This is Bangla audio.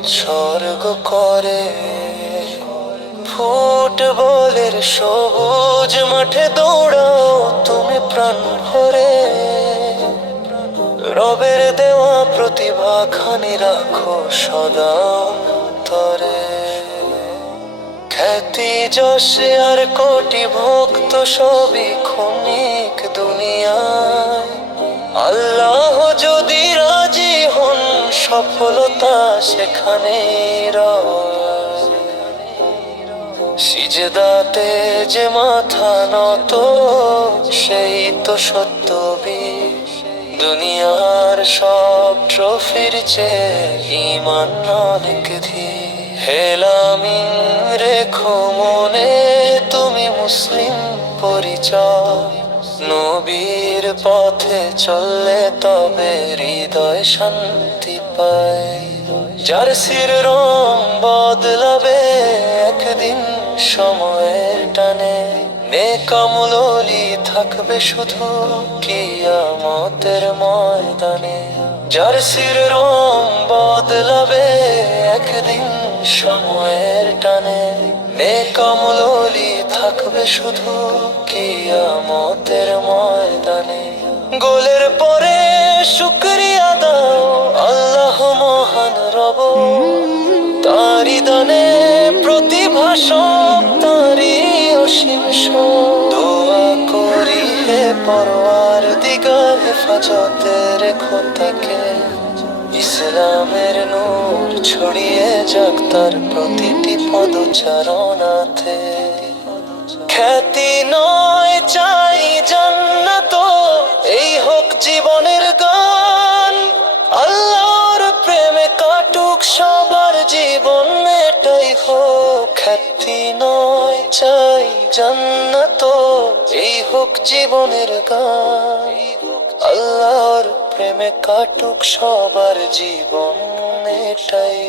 উৎসর্গ করে। ফুটবলের সবুজ মাঠে দৌড়াও তুমি প্রাণ ভরে, রবের দেওয়া প্রতিভা খানি রাখো সদা অন্তরে। খ্যাতি যশে আর কোটি ভক্ত সবই ক্ষণিক দুনিয়ায়, আল্লাহ যদি রাজি হন সফলতা সেখানেই রয়। সিজদাতে যে মাথা নত সেই তো সত্যবীর, দুনিয়ার সব ট্রফির চেয়ে ঈমান অনেক ধীর। হেলামি রেখো মনে তুমি মুসলিম পরিচয়, নবীর পথে চললে তবে হৃদয় শান্তি পায়। জার্সির রং বদলাবে একদিন সময়ের টানে, নেক আমল ওলি থাকবে শুধু কিয়ামতের ময়দানে। জার্সির রং বদলাবে একদিন সময়ের টানে, নেক আমল ওলি থাকবে শুধু কিয়ামতের ময়দানে। গোলের পরে শুকরিয়া দাও আল্লাহ মহান রব, তারি দানে প্রতিভা সব তারি অসীম সব। দোয়া করি হে পরওয়ারদিগার হেফাজতে রেখো তাকে, ইসলামের নূর ছড়িয়ে যাক তার প্রতিটি পদচারণাতে। খ্যাতি নয় চাই জান্নাত, এই হোক জীবনের গান, আল্লাহর প্রেমে কাটুক সবার জীবন এটাই হোক। খ্যাতি নয় চাই জান্নাত, এই হোক জীবনের গান, আল্লাহর প্রেমে কাটুক সবার জীবন এটাই।